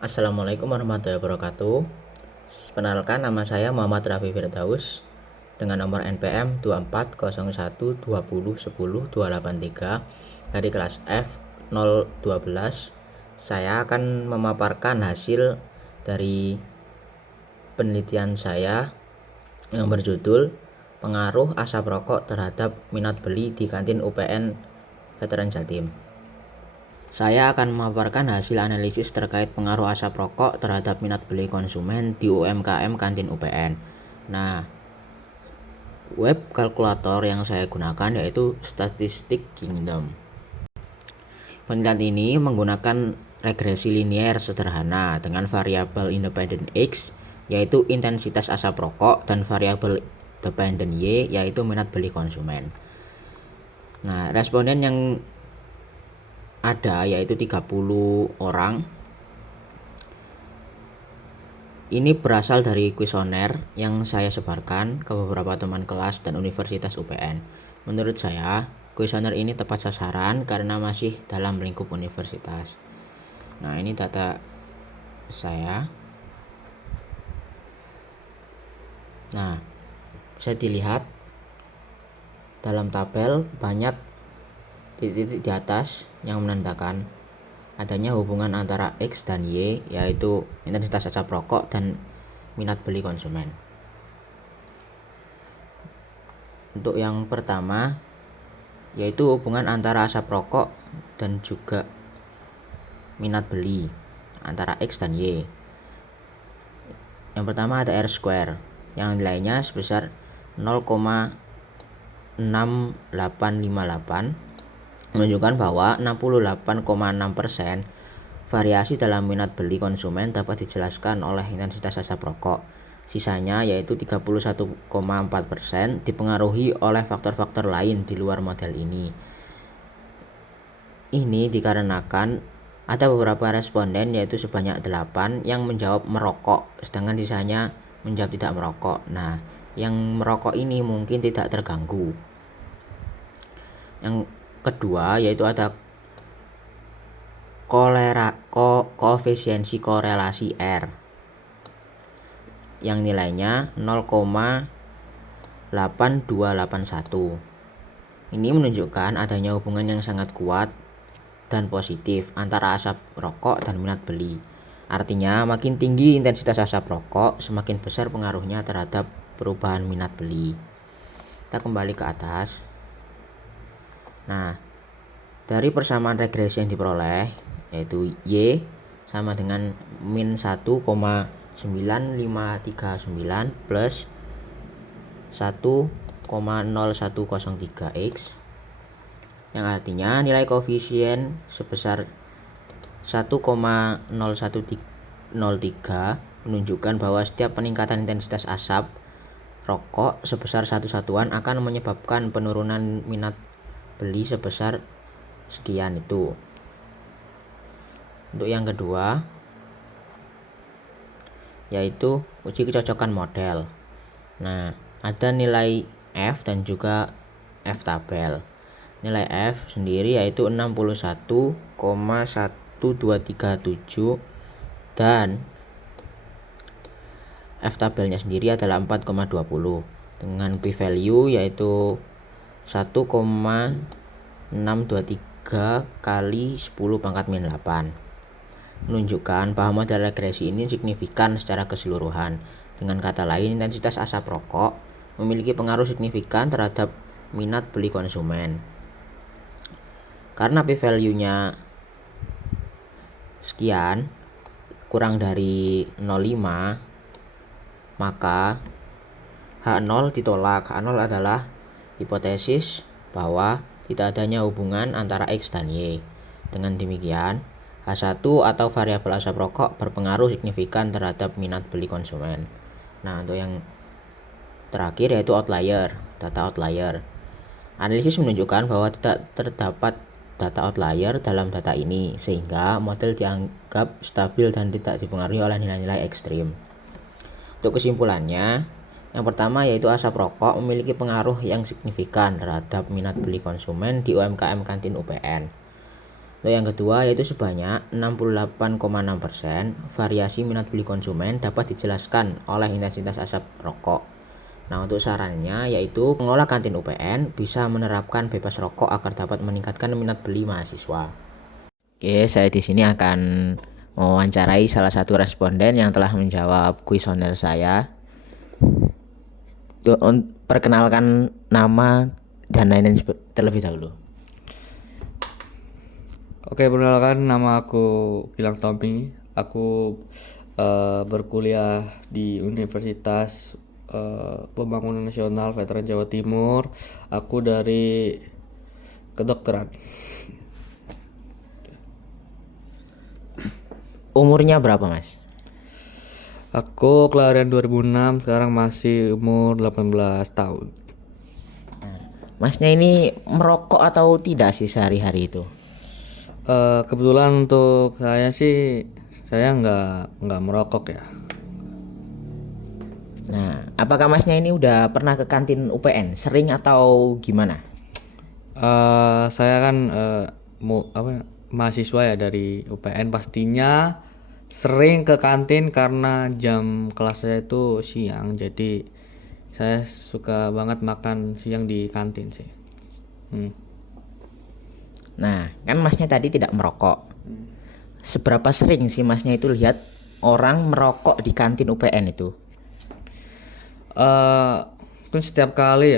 Assalamualaikum warahmatullahi wabarakatuh. Perkenalkan, nama saya Muhammad Raffi Firdaus dengan nomor NPM 240120101023 dari kelas F 012. Saya akan memaparkan hasil dari penelitian saya yang berjudul Pengaruh Asap Rokok Terhadap Minat Beli di Kantin UPN Veteran Jatim. Saya akan memaparkan hasil analisis terkait pengaruh asap rokok terhadap minat beli konsumen di UMKM Kantin UPN. Nah, web kalkulator yang saya gunakan yaitu Statistik Kingdom. Penelitian ini menggunakan regresi linear sederhana dengan variabel independen X yaitu intensitas asap rokok dan variabel dependen Y yaitu minat beli konsumen. Nah, responden yang ada yaitu 30 orang. Ini berasal dari kuesioner yang saya sebarkan ke beberapa teman kelas dan Universitas UPN. Menurut saya, kuesioner ini tepat sasaran karena masih dalam lingkup universitas. Nah, ini data saya. Nah, bisa dilihat dalam tabel banyak titik-titik di atas yang menandakan adanya hubungan antara X dan Y, yaitu intensitas asap rokok dan minat beli konsumen. Untuk yang pertama, yaitu hubungan antara asap rokok dan juga minat beli antara X dan Y. Yang pertama ada R square yang nilainya sebesar 0,6858, menunjukkan bahwa 68,6% variasi dalam minat beli konsumen dapat dijelaskan oleh intensitas asap rokok. Sisanya yaitu 31,4% dipengaruhi oleh faktor-faktor lain di luar model ini. Ini dikarenakan ada beberapa responden yaitu sebanyak 8 yang menjawab merokok, sedangkan sisanya menjawab tidak merokok. Nah, yang merokok ini mungkin tidak terganggu. Yang kedua yaitu ada koefisiensi korelasi R yang nilainya 0,8281. Ini menunjukkan adanya hubungan yang sangat kuat dan positif antara asap rokok dan minat beli. Artinya, makin tinggi intensitas asap rokok, semakin besar pengaruhnya terhadap perubahan minat beli. Kita kembali ke atas. Nah, dari persamaan regresi yang diperoleh yaitu Y sama dengan min 1,9539 plus 1,0103X, yang artinya nilai koefisien sebesar 1,0103 menunjukkan bahwa setiap peningkatan intensitas asap rokok sebesar 1 satuan akan menyebabkan penurunan minat beli sebesar sekian itu. Untuk yang kedua yaitu uji kecocokan model. Nah, ada nilai F dan juga F tabel. Nilai F sendiri yaitu 61,1237 dan F tabelnya sendiri adalah 4,20 dengan p value yaitu 1,623 kali 10 pangkat min 8, menunjukkan bahwa model regresi ini signifikan secara keseluruhan. Dengan kata lain, intensitas asap rokok memiliki pengaruh signifikan terhadap minat beli konsumen. Karena p value-nya sekian, kurang dari 0,5, maka H0 ditolak. H0 adalah hipotesis bahwa tidak adanya hubungan antara X dan Y. Dengan demikian, H1 atau variabel asap rokok berpengaruh signifikan terhadap minat beli konsumen. Nah, untuk yang terakhir yaitu outlier, data outlier. Analisis menunjukkan bahwa tidak terdapat data outlier dalam data ini, sehingga model dianggap stabil dan tidak dipengaruhi oleh nilai-nilai ekstrim. Untuk kesimpulannya, yang pertama yaitu asap rokok memiliki pengaruh yang signifikan terhadap minat beli konsumen di UMKM Kantin UPN. Untuk yang kedua yaitu sebanyak 68,6% variasi minat beli konsumen dapat dijelaskan oleh intensitas asap rokok. Nah, untuk sarannya yaitu pengelola kantin UPN bisa menerapkan bebas rokok agar dapat meningkatkan minat beli mahasiswa. Oke, saya di sini akan mewawancarai salah satu responden yang telah menjawab kuesioner saya. Perkenalkan nama dan lain-lain terlebih dahulu. Oke, perkenalkan, nama aku Gilang Tommy. Aku berkuliah di Universitas Pembangunan Nasional Veteran Jawa Timur. Aku dari kedokteran. Umurnya berapa, Mas? Aku kelahiran 2006, sekarang masih umur 18 tahun. Masnya ini merokok atau tidak sih sehari-hari itu? Kebetulan untuk saya sih, saya nggak merokok ya. Nah, apakah masnya ini udah pernah ke kantin UPN? Sering atau gimana? Saya kan mahasiswa ya dari UPN, pastinya sering ke kantin karena jam kelas saya itu siang, jadi saya suka banget makan siang di kantin sih. Nah, kan masnya tadi tidak merokok. Seberapa sering sih masnya itu lihat orang merokok di kantin UPN itu? Kan setiap kali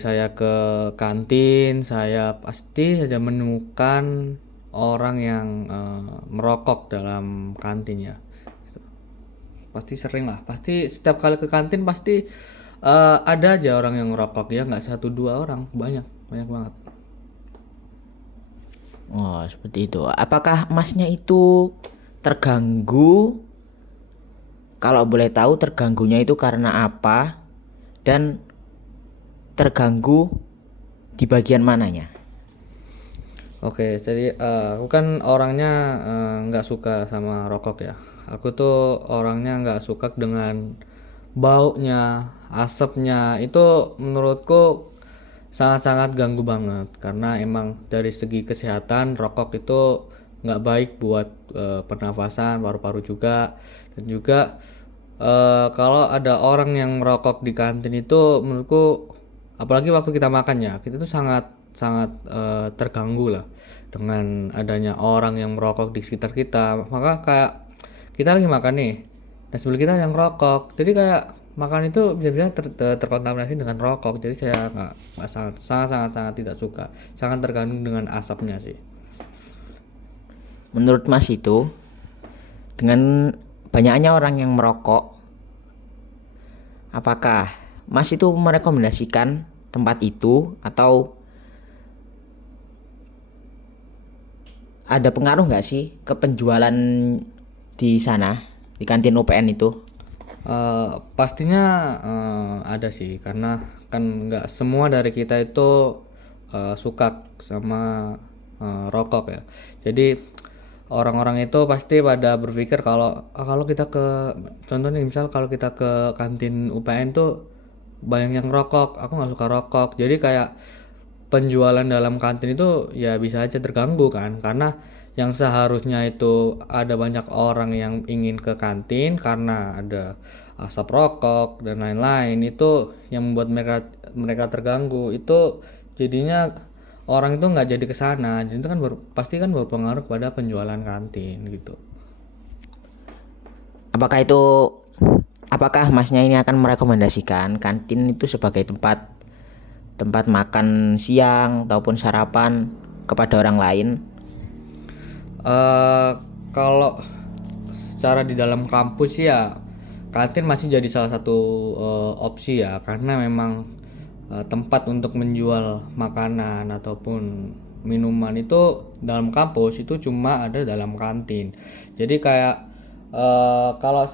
saya ke kantin, saya pasti saja menemukan orang yang merokok dalam kantin ya. Pasti sering lah, pasti setiap kali ke kantin pasti ada aja orang yang ngerokok ya, nggak satu dua orang, banyak banget. Oh, seperti itu. Apakah masnya itu terganggu? Kalau boleh tahu terganggunya itu karena apa? Dan terganggu di bagian mananya? Oke, jadi aku kan orangnya nggak suka sama rokok ya. Aku tuh orangnya nggak suka dengan baunya, asapnya. Itu menurutku sangat-sangat ganggu banget. Karena emang dari segi kesehatan rokok itu nggak baik buat pernafasan, paru-paru juga. Dan juga kalau ada orang yang merokok di kantin itu menurutku, apalagi waktu kita makan ya, kita tuh sangat sangat terganggu lah dengan adanya orang yang merokok di sekitar kita. Maka kayak kita lagi makan nih dan sebelah kita yang rokok, jadi kayak makan itu bisa-bisa terkontaminasi dengan rokok. Jadi saya nggak sangat tidak suka, sangat terganggu dengan asapnya sih. Menurut Mas itu, dengan banyaknya orang yang merokok, apakah Mas itu merekomendasikan tempat itu atau ada pengaruh nggak sih ke penjualan di sana, di kantin UPN itu? Pastinya ada sih, karena kan nggak semua dari kita itu suka sama rokok ya. Jadi orang-orang itu pasti pada berpikir kalau kalau kita ke, contohnya misal kalau kita ke kantin UPN tuh banyak yang rokok, aku nggak suka rokok. Jadi kayak penjualan dalam kantin itu ya bisa aja terganggu kan, karena yang seharusnya itu ada banyak orang yang ingin ke kantin karena ada asap rokok dan lain-lain, itu yang membuat mereka mereka terganggu. Itu jadinya orang itu nggak jadi ke sana, jadi itu kan pasti kan berpengaruh pada penjualan kantin gitu. Apakah itu apakah Masnya ini akan merekomendasikan kantin itu sebagai tempat tempat makan siang ataupun sarapan kepada orang lain? eh Kalau secara di dalam kampus ya, kantin masih jadi salah satu opsi ya, karena memang tempat untuk menjual makanan ataupun minuman itu dalam kampus itu cuma ada dalam kantin. Jadi kayak kalau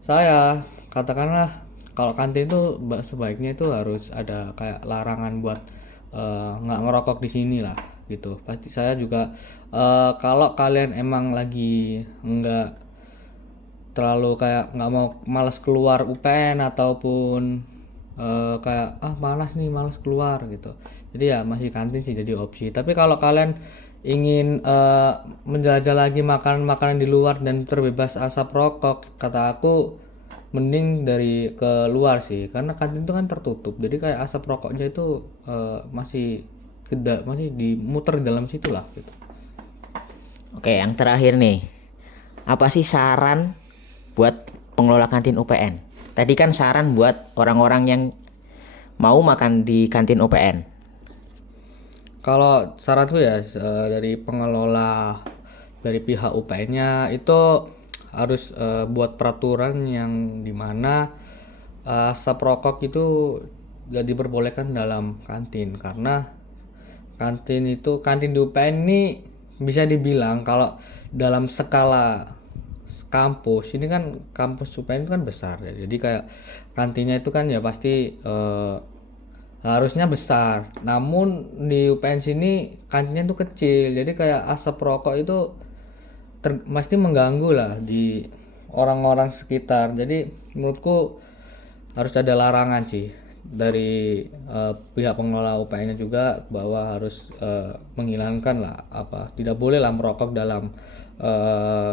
saya katakanlah, kalau kantin itu sebaiknya itu harus ada kayak larangan buat nggak ngerokok di sini lah gitu. Pasti saya juga kalau kalian emang lagi nggak terlalu kayak nggak mau, malas keluar UPN ataupun kayak panas nih, malas keluar gitu, jadi ya masih kantin sih jadi opsi. Tapi kalau kalian ingin menjelajah lagi makanan-makanan di luar dan terbebas asap rokok, kata aku mending dari keluar sih, karena kantin itu kan tertutup, jadi kayak asap rokoknya itu masih dimuter di dalam situ lah gitu. Oke, yang terakhir nih. Apa sih saran buat pengelola kantin UPN? Tadi kan saran buat orang-orang yang mau makan di kantin UPN. Kalau saranku ya dari pengelola, dari pihak UPN-nya itu harus buat peraturan yang dimana asap rokok itu gak diperbolehkan dalam kantin, karena kantin di UPN ini bisa dibilang kalau dalam skala kampus ini kan, kampus UPN itu kan besar ya, jadi kayak kantinnya itu kan ya pasti harusnya besar, namun di UPN sini kantinnya tuh kecil, jadi kayak asap rokok itu pasti mengganggu lah di orang-orang sekitar. Jadi menurutku harus ada larangan sih dari pihak pengelola UPN-nya juga, bahwa harus menghilangkan lah, tidak boleh lah merokok dalam eh,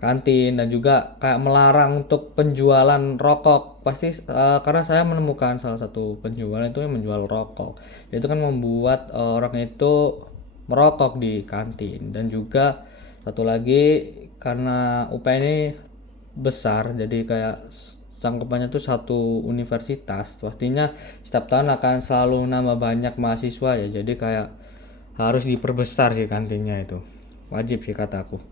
kantin, dan juga kayak melarang untuk penjualan rokok pasti, karena saya menemukan salah satu penjual itu yang menjual rokok, itu kan membuat orang itu merokok di kantin. Dan juga satu lagi, karena UPN ini besar, jadi kayak cangkupannya tuh satu universitas, pastinya setiap tahun akan selalu nambah banyak mahasiswa ya, jadi kayak harus diperbesar sih kantinnya, itu wajib sih kataku.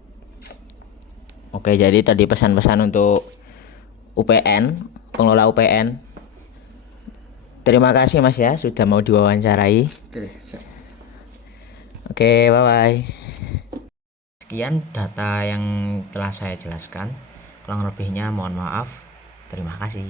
Oke, jadi tadi pesan-pesan untuk UPN, pengelola UPN. Terima kasih Mas ya sudah mau diwawancarai. Oke, siap. Oke, bye-bye. Sekian data yang telah saya jelaskan. Kurang lebihnya mohon maaf. Terima kasih.